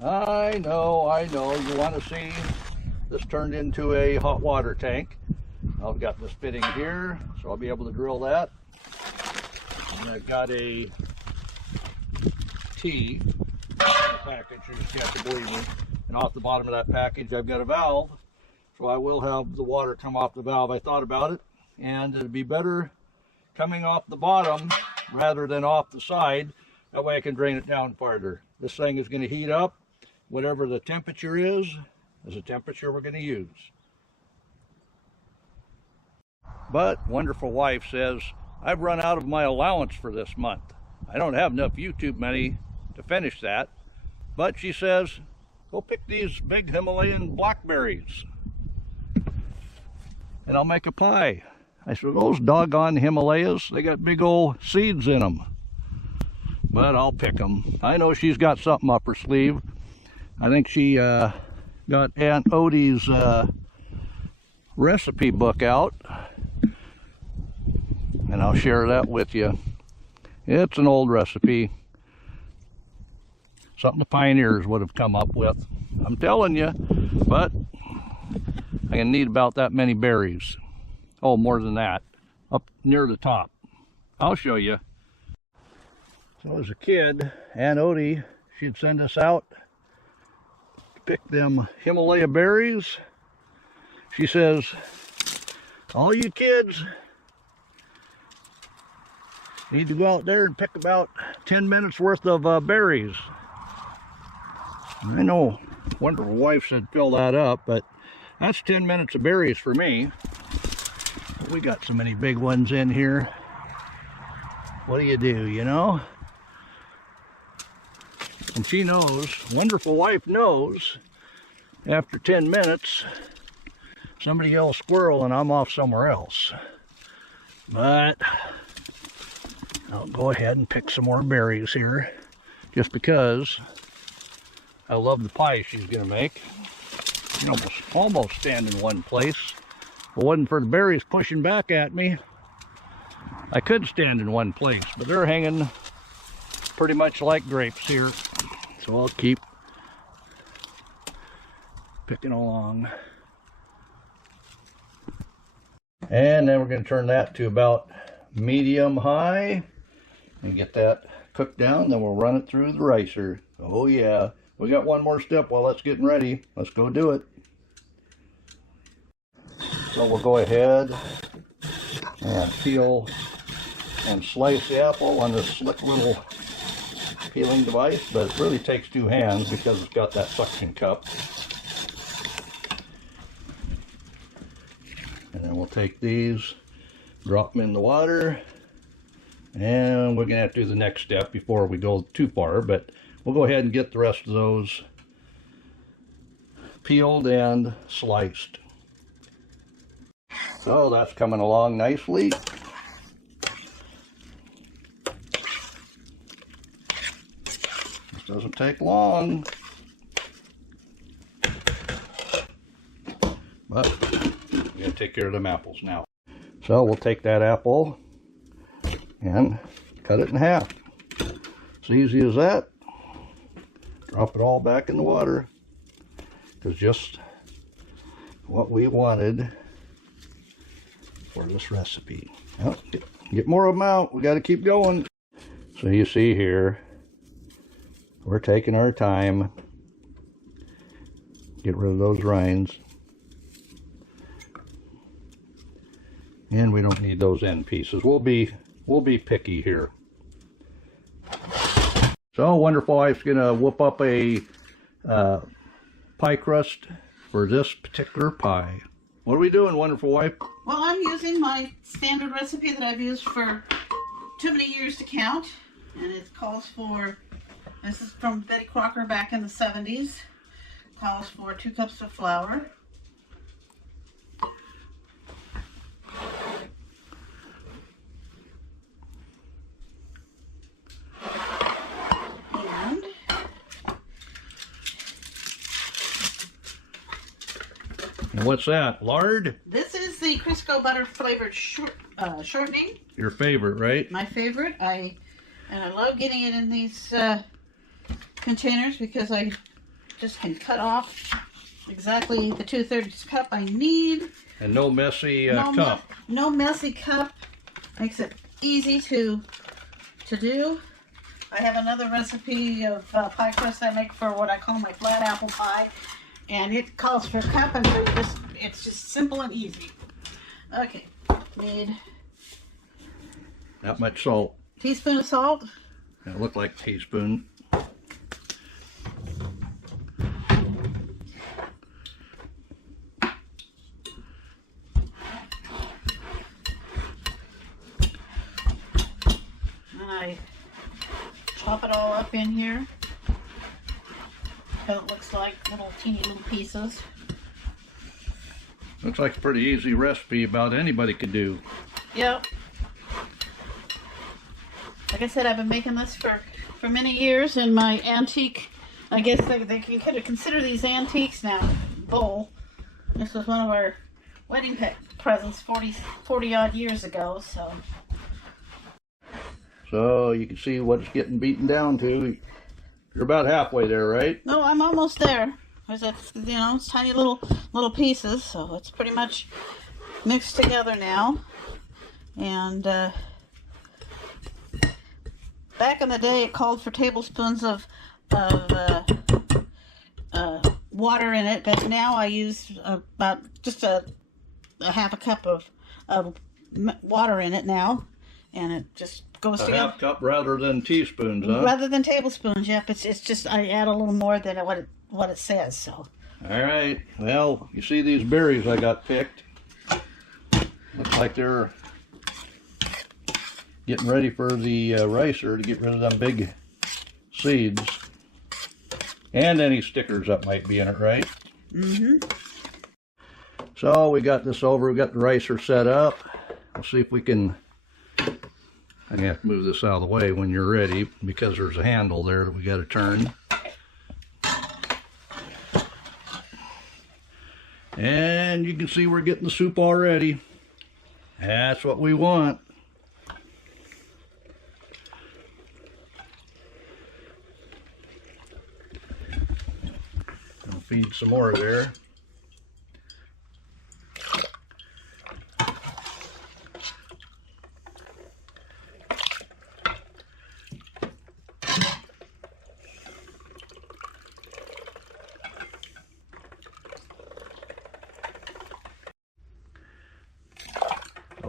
I know. You want to see this turned into a hot water tank. I've got this fitting here, so I'll be able to drill that. And I've got a T package, you just have to believe me. And off the bottom of that package, I've got a valve, so I will have the water come off the valve. I thought about it, and it'd be better coming off the bottom rather than off the side. That way I can drain it down farther. This thing is going to heat up. Whatever the temperature is the temperature we're going to use. But Wonderful Wife says, I've run out of my allowance for this month. I don't have enough YouTube money to finish that. But she says, go pick these big Himalayan blackberries and I'll make a pie. I said, those doggone Himalayas, they got big old seeds in them. But I'll pick them. I know she's got something up her sleeve. I think she got Ant Odie's recipe book out. And I'll share that with you. It's an old recipe. Something the pioneers would have come up with. I'm telling you. But I'm going to need about that many berries. Oh, more than that. Up near the top. I'll show you. So as a kid, Ant Odie, she'd send us out to pick them Himalaya berries. She says, all you kids need to go out there and pick about 10 minutes worth of berries. I know Wonderful Wife said fill that up, but that's 10 minutes of berries for me. We got so many big ones in here. What do, you know? And she knows, Wonderful Wife knows, after 10 minutes, somebody yells squirrel and I'm off somewhere else. But I'll go ahead and pick some more berries here, just because I love the pie she's gonna make. You almost stand in one place. If it wasn't for the berries pushing back at me, I could stand in one place, but they're hanging pretty much like grapes here. So I'll keep picking along. And then we're going to turn that to about medium high and get that cooked down. Then we'll run it through the ricer. Oh yeah, we got one more step while that's getting ready. Let's go do it. So we'll go ahead and peel and slice the apple on this slick little peeling device, but it really takes two hands because it's got that suction cup. And then we'll take these, drop them in the water, and we're gonna have to do the next step before we go too far, but we'll go ahead and get the rest of those peeled and sliced. So that's coming along nicely. This doesn't take long, but we're going to take care of them apples now. So we'll take that apple and cut it in half. It's easy as that. Drop it all back in the water. Because just what we wanted for this recipe. Well, get more of them out. We got to keep going. So you see here, we're taking our time. Get rid of those rinds. And we don't need those end pieces. We'll be picky here. So Wonderful Wife's gonna whip up a pie crust for this particular pie. What are we doing, Wonderful Wife? Well, I'm using my standard recipe that I've used for too many years to count, and it calls for, this is from Betty Crocker back in the 70s, calls for 2 cups of flour, And what's that? Lard? This is the Crisco butter flavored shortening. Your favorite, right? My favorite. And I love getting it in these containers because I just can cut off exactly the 2/3 cup I need. And no messy cup. No messy cup. Makes it easy to do. I have another recipe of pie crust I make for what I call my flat apple pie, and it calls for a cup, and it's just simple and easy. Okay, need That much salt. teaspoon of salt. It looked like a teaspoon. And I chop it all up in here. So it looks like teeny little pieces. Looks like a pretty easy recipe about anybody could do. Yep. Like I said, I've been making this for many years in my antique, I guess they can kind of consider these antiques now, bowl. This was one of our wedding presents 40 odd years ago, so. So you can see what it's getting beaten down to. You're about halfway there, right? No, I'm almost there. There's it's tiny little pieces, so it's pretty much mixed together now. And back in the day, it called for tablespoons of water in it, but now I use about just a half a cup of water in it now, and it just goes together. A half cup rather than teaspoons, huh? Rather than tablespoons, yep. It's just I add a little more than what it says. So. All right. Well, you see these berries I got picked. Looks like they're getting ready for the ricer to get rid of them big seeds and any stickers that might be in it, right? Mm-hmm. So we got this over. We got the ricer set up. We'll see if we can. I'm gonna have to move this out of the way when you're ready because there's a handle there that we got to turn. And you can see we're getting the soup already. That's what we want. I'll feed some more there.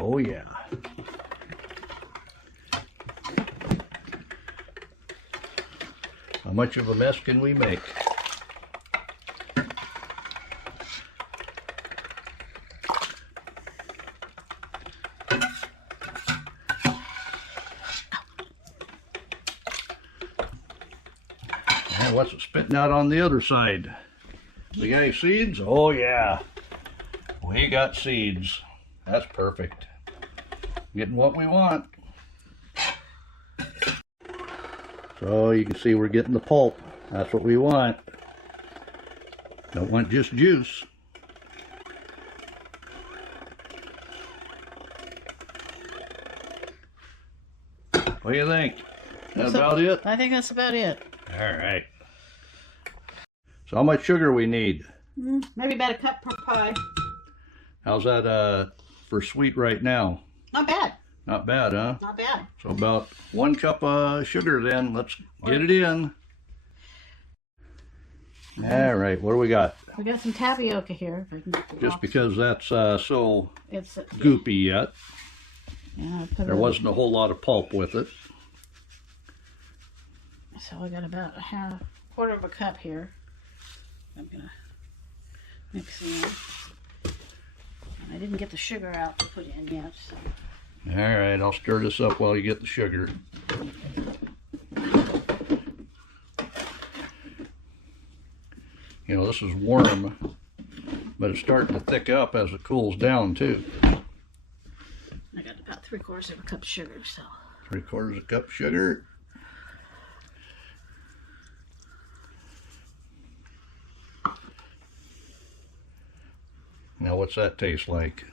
Oh yeah. How much of a mess can we make? And what's it spitting out on the other side? We got any seeds? Oh yeah. We got seeds. That's perfect. Getting what we want. So you can see we're getting the pulp. That's what we want. Don't want just juice. What do you think? That's about it? I think that's about it. All right. So how much sugar we need? Maybe about a cup per pie. How's that for sweet right now? Not bad. Not bad, huh? Not bad. So about 1 cup of sugar then. Let's get it in. All right, what do we got? We got some tapioca here. If I can get the Just box. because that's so It's goopy yet. Yeah, There wasn't a whole lot of pulp with it. So I got about a quarter of a cup here. I'm gonna mix it in. And I didn't get the sugar out to put in yet. So. All right, I'll stir this up while you get the sugar. You know, this is warm, but it's starting to thick up as it cools down too. I got about 3/4 of a cup of sugar, so. 3/4 cup sugar. Now what's that taste like?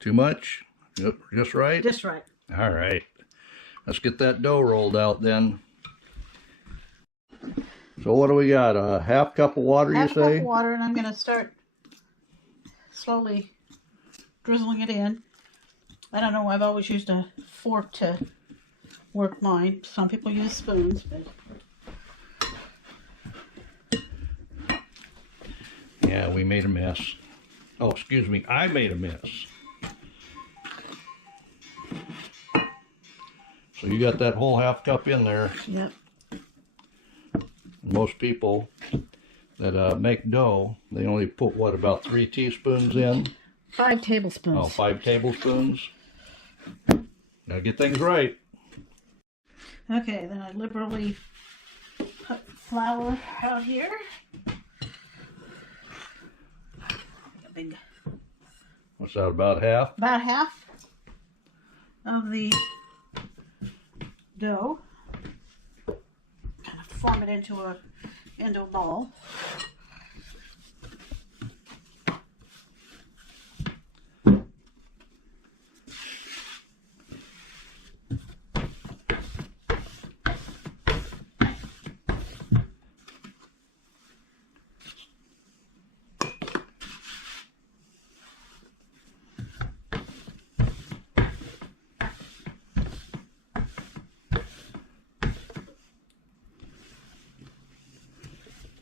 Too much? Just right? Just right. All right. Let's get that dough rolled out then. So what do we got? A half cup of water, Half you a cup say? of water, and I'm going to start slowly drizzling it in. I don't know, I've always used a fork to work mine. Some people use spoons, but... Yeah, we made a mess. Oh, excuse me, I made a mess. So you got that whole half cup in there. Yep. Most people that make dough, they only put, what, about 3 teaspoons in? 5 tablespoons. Oh, 5 tablespoons. Gotta get things right. Okay, then I liberally put flour out here. A big... What's that, about half? About half of the dough. Kind of form it into a ball.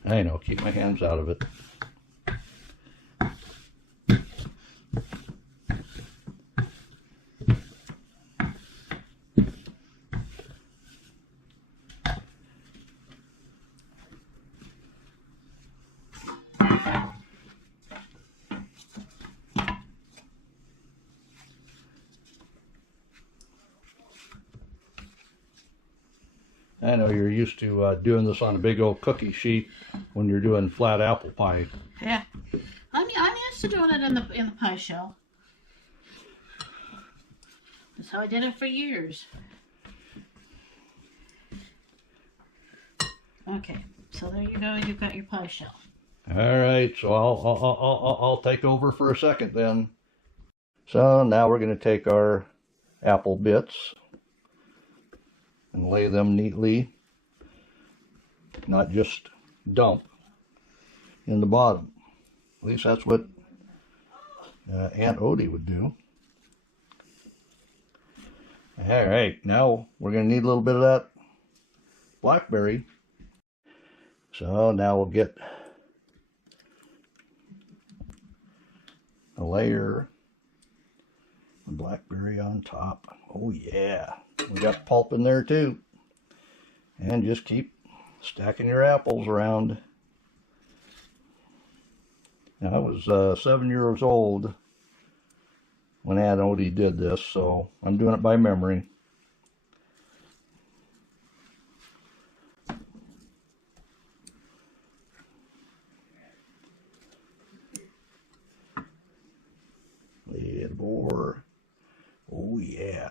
I know, keep my hands out of it. I know you're used to doing this on a big old cookie sheet when you're doing flat apple pie. Yeah, I'm used to doing it in the pie shell. That's how I did it for years. Okay, so there you go. You've got your pie shell. All right, so I'll take over for a second then. So now we're going to take our apple bits and lay them neatly, not just dump in the bottom. At least that's what Ant Odie would do. All right, now we're going to need a little bit of that blackberry. So now we'll get a layer of blackberry on top. Oh yeah, we got pulp in there too. And just keep stacking your apples around. Now, I was 7 years old when Ant Odie did this, so I'm doing it by memory. Little more. Oh yeah.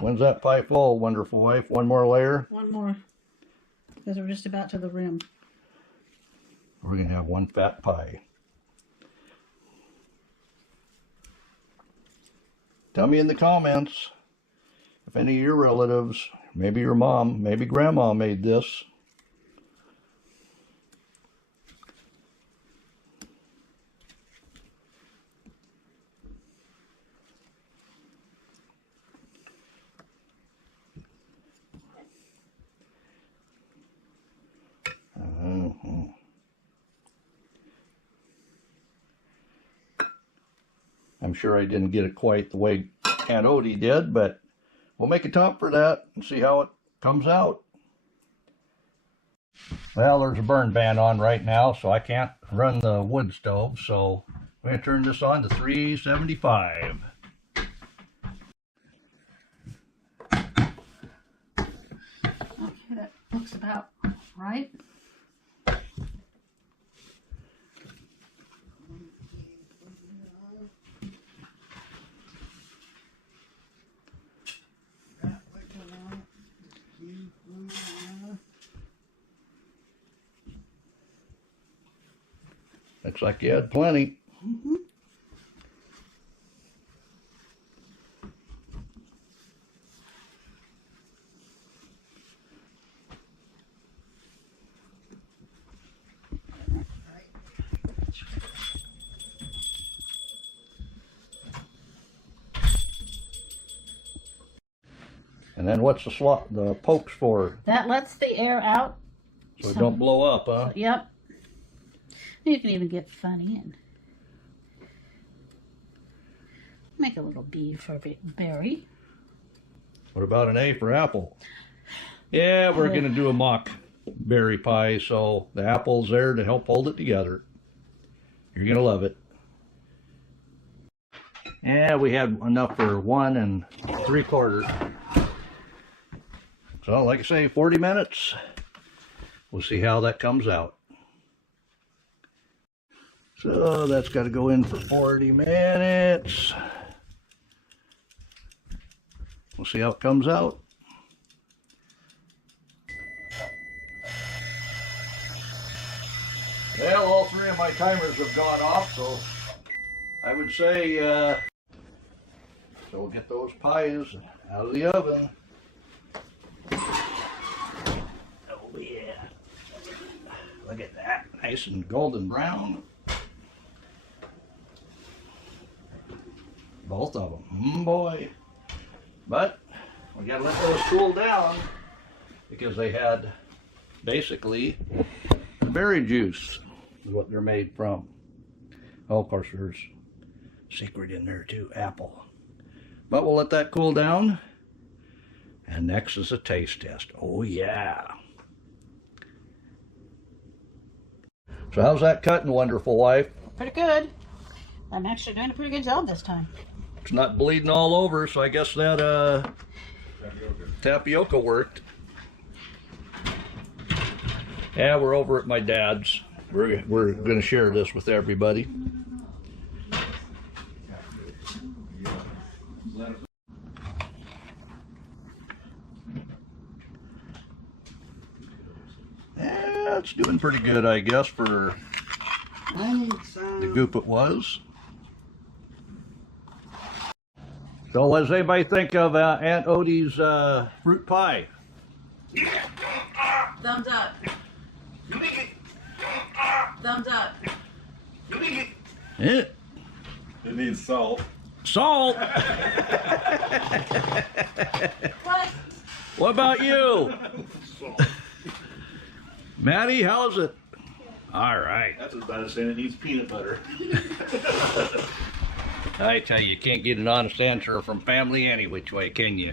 When's that pie full, wonderful wife? One more layer? One more, because we're just about to the rim. We're going to have one fat pie. Tell me in the comments if any of your relatives, maybe your mom, maybe grandma made this. I'm sure I didn't get it quite the way Ant Odie did, but we'll make a top for that and see how it comes out. Well, there's a burn ban on right now, so I can't run the wood stove, so I'm going to turn this on to 375. Okay, that looks about right. Looks like you had plenty. Mm-hmm. And then what's the pokes for? That lets the air out. So it don't blow up, huh? Yep. You can even get funny and make a little B for berry. What about an A for apple? Yeah, we're going to do a mock berry pie, so the apple's there to help hold it together. You're going to love it. Yeah, we had enough for 1 3/4. So, like I say, 40 minutes. We'll see how that comes out. So, that's got to go in for 40 minutes. We'll see how it comes out. Well, all 3 of my timers have gone off, so I would say, so we'll get those pies out of the oven. Oh yeah. Look at that, nice and golden brown. Both of them, boy. But we gotta let those cool down because they had basically berry juice is what they're made from. Oh, of course, there's secret in there too, apple. But we'll let that cool down. And next is a taste test. Oh yeah. So how's that cutting, wonderful wife? Pretty good. I'm actually doing a pretty good job this time. It's not bleeding all over, so I guess that tapioca worked. Yeah, we're over at my dad's. We're going to share this with everybody. Yeah, it's doing pretty good, I guess, for the goop it was. So what does anybody think of Ant Odie's fruit pie? Thumbs up. Thumbs up. Yeah. It needs salt. Salt! What? What about you? Salt. Maddie, how's it? All right. That's as bad as saying it needs peanut butter. I tell you, you can't get an honest answer from family any which way, can you?